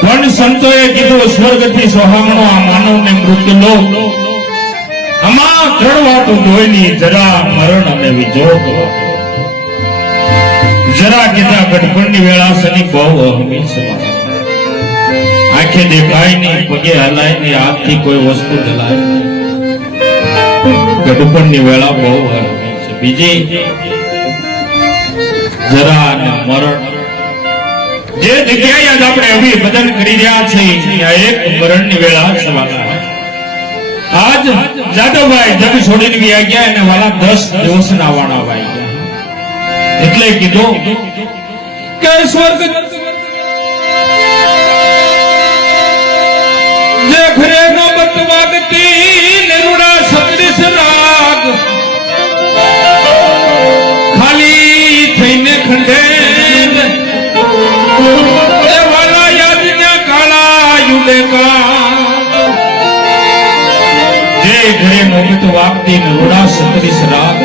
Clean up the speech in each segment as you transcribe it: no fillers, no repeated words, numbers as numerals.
પણ સંતોએ કીધું સ્વર્ગથી સોહામણો આ માનવને મૃત્યુલોક આમાં ત્રણ વાતો જોઈની જરા મરણ અને વિજોગ જરા કીધા ગઢપણની વેળા સની બહુ અહમી છે આંખે દેખાય નહીં પગે હલાય નહીં હાથથી કોઈ વસ્તુ ચલાય ગઢપણની વેળા બહુ અહમી છે બીજી જરા અને મરણ જે જગ્યાએ આજ આપણે અભિભજન કરી રહ્યા છીએ આ એક મરણની વેળા છે વાલા આજ જાદવભાઈ જગ છોડીને વ્યા ગયા અને વાલા 10 દિવસના વાણા વાઈ ગયા એટલે કીધું કે સ્વર્ગ જે ઘરે નો બતવાગતી નિરુડા સત્રીસ રાગ ખાલી થઈને ખંડે એ વાલા યાદના કાળા યુડેકા જે ઘરે નો બતવાગતી નિરુડા સત્રીસ રાગ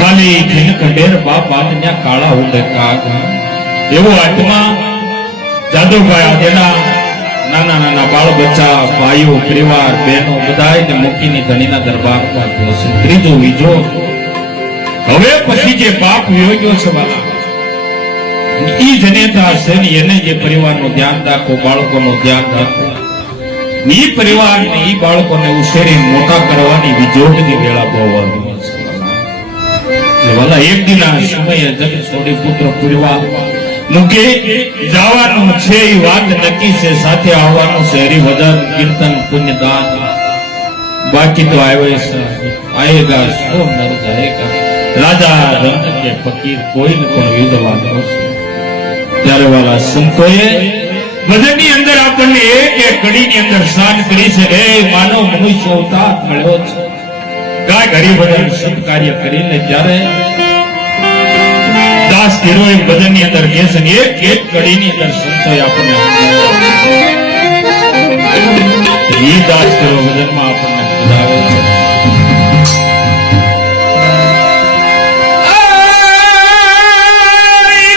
ખાલી થઈને ખંડેર બાપ આજના કાળા ઉડેકા એવો આત્મા જાદવભાઈ આજના નાના નાના બાળ બચ્ચા ભાઈઓ પરિવાર બહેનો બધાને મૂકીને ધણીના દરબારમાં ગયો છે ત્રીજો બીજો હવે પછી જે બાપ યોગ્યો છે વાલા ઈ જનેતા છે ને એને જે પરિવારનું ધ્યાન રાખો બાળકોનું ધ્યાન રાખો ઈ પરિવાર ને ઈ બાળકોને ઉછેરી મોટા કરવાની વિજોગની વેળા બહુ આવી છે વાલા એક દિના સમયે જગ છોડી પુત્ર પરિવાર મુકે જવાનું છે એ વાત નક્કી છે સાથે આવવાનું છે હરિભજન કીર્તન પુણ્યદાન બાકી તો આવે છે આયેગા સો નર જાયેગા રાજા રંગ કે ફકીર કોઈને પણ વિધવાનો છે ત્યારે વાલા સંતોએ ભજનની અંદર આપણને એક કડીની અંદર શાન કરી છે રે માનવ મનુષ્ય અવતાર મળ્યો છે કાંઈક હરિભજન સત્કાર્ય કરીને ત્યારે દાસ ધીરોએ ભજનની અંદર કહે છે એક એક કડીની અંદર સંતોએ આપણને એ દાસ ધીરો ભજનમાં આપણને સમજાવે છે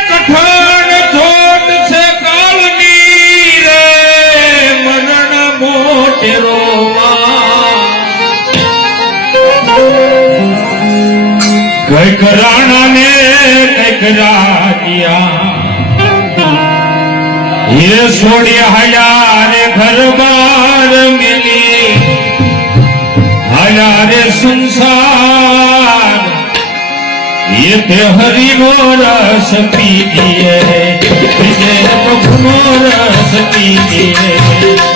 કઠણ છોટ છે કાળની રે મરણ મોટેરો કઈક રાણા ને કઈક રાજીયા ये छोड़िया हयारे घर बार मिली हयारे संसार ये ते हरि रस पी दिए प्रभु रस पी दिए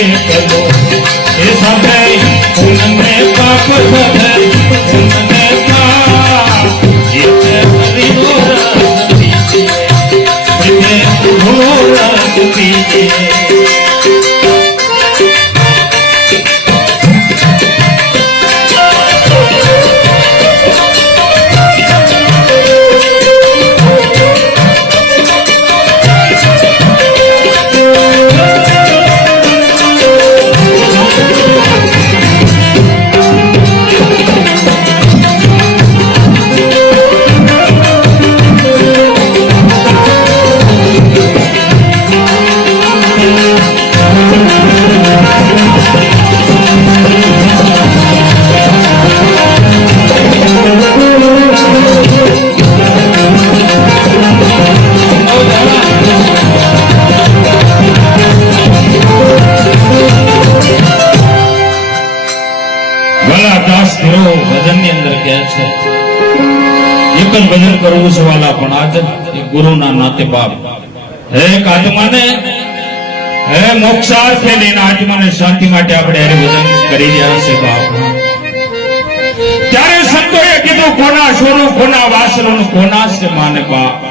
એકલો એ સાથે પુનને પાપ સધે પુનને પાપ જીતે હરિનો રસ પીજે પ્રેમે ઉભો રસ પીજે ભજનની અંદર કહે છે એક જ ભજન કરવું છે વાલા પણ આજ ગુરુના નાતે બાપ હે આત્માને હે મોક્ષાર્થે લઈને આત્માને શાંતિ માટે આપણે હરિભજન કરી રહ્યા છે બાપ ત્યારે સંતોએ કીધું કોના સ્વરૂપ કોના વાસનું કોના છે માને બાપ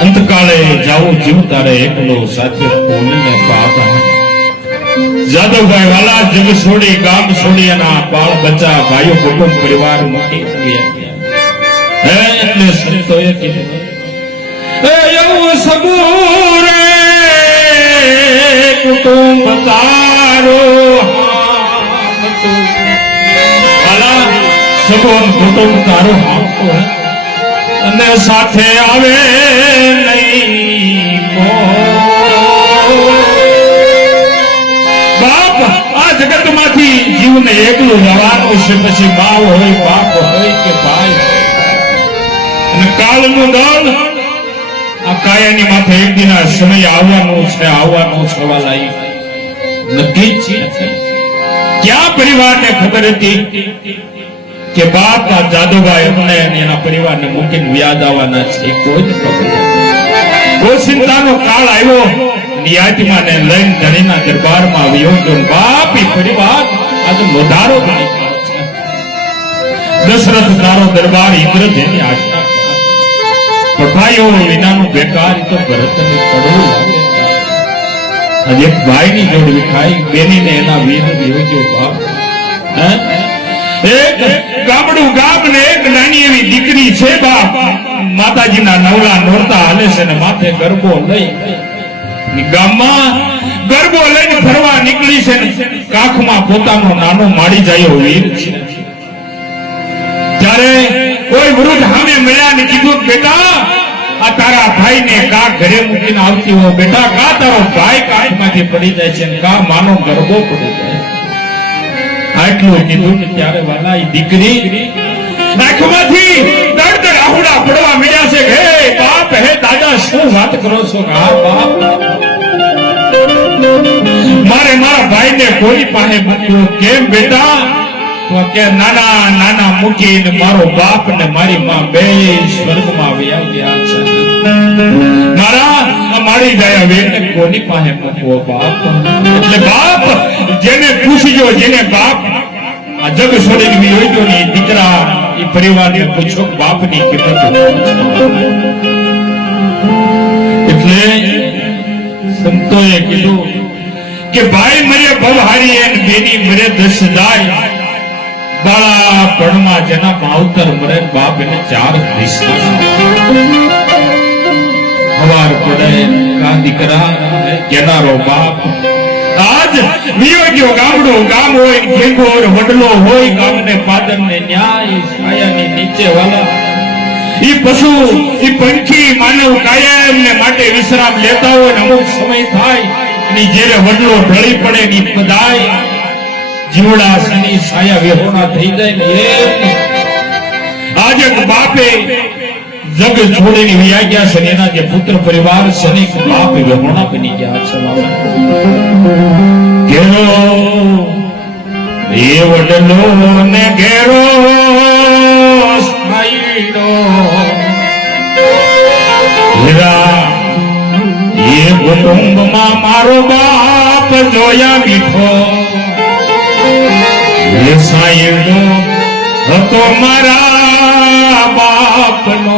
અંતકાળે જાવું જીવ તારે એકલો સાથે કોને બાપ જાદવભાઈ વાલા જગ છોડી ગામ છોડી એના બાળ બચ્ચા ભાઈઓ કુટુંબ પરિવાર મૂકી હે એટલે સંતોએ કીધું હે એવું સબૂરે કુટુંબ તારો વાલા સબૂન કુટુંબ તારો હાંકતો હે અને સાથે આવે નહીં આ જગત માંથી જીવને એકલું રહેવાનું છે પછી બાપ હોય બાપ હોય કે ભાઈ અને કાળનું દળ આ કાયાની માથે એક દિન સમય આવવાનું છે વાલાઈ નક્કી જ છે ક્યાં પરિવારને ખબર હતી કે બાપ આ જાદુભાઈ અમને એના પરિવારને મૂકીને વ્યાજ આવવાના છે કોઈ ખબર ઓચિંતાનો કાળ આવ્યો નિયાતિમાને લઈને ધણીના દરબારમાં આવ્યો તો બાપ એ પરિવાર આજે લોધારો બની ગયો છે દશરથ તારો દરબાર ઇન્દ્ર જેની આજ્ઞા પણ ભાઈઓ વિનાનું બેકાર તો ભરતને કડવું લાગે આજે એક ભાઈની જોડ વિખાઈ બેનીને એના વીર વિયોગ્યો બાપ એક ગામડું ગામ ને એક નાની એવી દીકરી છે બાપ માતાજીના નવલા નોરતા હાલે છે ને માથે ગરબો લઈ ગામમાં ગરબો લઈને ફરવા નીકળી છે કાખમાં પોતાનો નાનો માડી જાય વીર છે ત્યારે કોઈ વૃદ્ધ સામે મળ્યા ને કીધું બેટા આ તારા ભાઈને કા ઘરે મૂકીને આવતી હો બેટા કા તારો ભાઈ કાખમાંથી પડી જાય છે કા માનો ગરબો પડી જાય આટલું કીધું ને ત્યારે વાલા એ દીકરી નાખમાંથી દર્દ રાહુડા પડવા મળ્યા છે હે બાપ હે દાદા શું વાત કરો છો હા બાપ મારે મારા ભાઈને કોઈ પાસે મૂક્યો કેમ બેટા તો કે નાના નાના મૂકીને મારો બાપ ને મારી માં બે સ્વર્ગમાં વયા ગયા છે મારા મારી ગયા વેને કોની પાસે મૂકવો બાપ એટલે બાપ જેને પૂછજો જેને બાપ આ જગ છોડીને વિયોગ્યો ની દીકરા એ પરિવારને પૂછો બાપની કિંમત એટલે સંતોએ કીધું કે ભાઈ મરે ભવહારી અને બેની મરે દસ જાય બાળા પણમાં જેના માવતર મરે બાપ એને ચાર દિશા હવાર પડે કા દીકરા કેનારો બાપ આજ વિયોગ્યો ગામડું ગામ હોય ઘેંગોર વડલો હોય ગામને પાદર ને ન્યાય છાયાની નીચે વાલા ઈ પશુ ઈ પંખી માનવ કાયમ ને માટે વિશ્રામ લેતા હોય ને અમુક સમય થાય અને જ્યારે વડલો ઢળી પડે ની પદાય જીવડા સની છાયા વેહોણા થઈ જાય ને આજે બાપે જગ છોડીને વિયા ગયા છે એના જે પુત્ર પરિવાર સની બાપ વેહોણા બની ગયા છે ઘેરો એ વડલો ને ઘેરો સ્માઈડો હીરા એ કુટુંબમાં મારો બા બાપ જોયા મીઠો એ સાયડો હતો મારા બાપનો.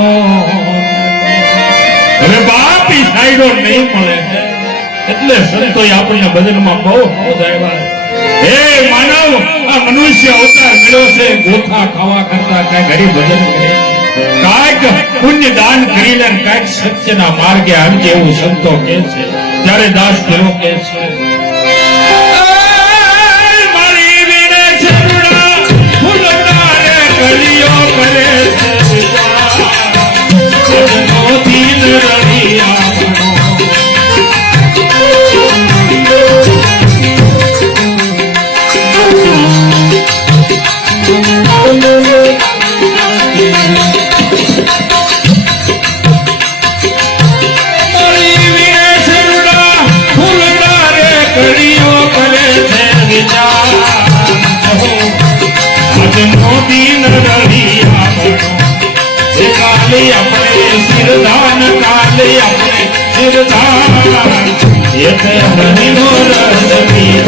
હવે બાપ ઈ સાયડો નહીં મળે એટલે સંતોએ આપણને ભજનમાં બહુ સમજાવ્યા. હે માનવ, આ મનુષ્ય અવતાર મળ્યો છે ગોખા ખાવા કરતા કઈ ઘડી ભજન કરે, કાંઈક પુણ્ય દાન કરી લે, કાંઈક સત્યના માર્ગે આવજે એવું સંતો કહે છે. ત્યારે દાસ કેવો કહે છે, મારી વીણે છેડા ફૂલના રે કળીઓ કરે છે ભજનો દિન રળિયા. સિરદાન કાલે આપણે સિરદાન એટલે હરિનો રસ પીએ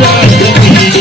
ભગવાન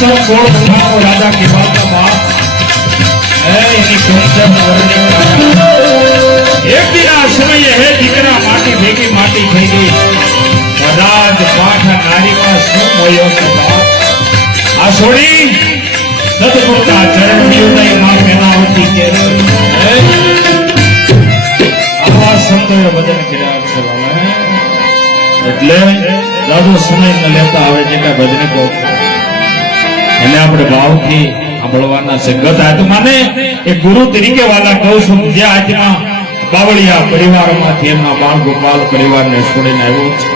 सब कोण उठाओ राजा के बाप का बाप एनी कंचन वर्णिक एक दिन आ समय है दीकरा माटी भेगी माटी થઈ ગઈ કદાચ પાઠા નારીમાં શું મોયો છે બાપ આ છોડી સદગુરુના ચરણ ઉદય માં મેનાવતી કે આવા સંતોએ વચન કર્યા છે બાબા એટલે દાદો સમય ન લેતા આવે જે કા ભજનિકો એને આપણે ભાવથી સાંભળવાના છે ગત આત્માને એક ગુરુ તરીકે વાલા કહું છું જે આત્મા બાવળિયા પરિવારમાંથી એમના બાળ ગોપાલ પરિવારને છોડીને આવ્યો છે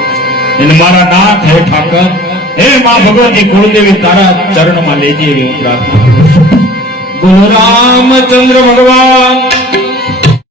એને મારા નાથ હે ઠાકર હે માં ભગવતી કુળદેવી તારા ચરણમાં લેજે એવી પ્રાર્થના બોલો રામચંદ્ર ભગવાન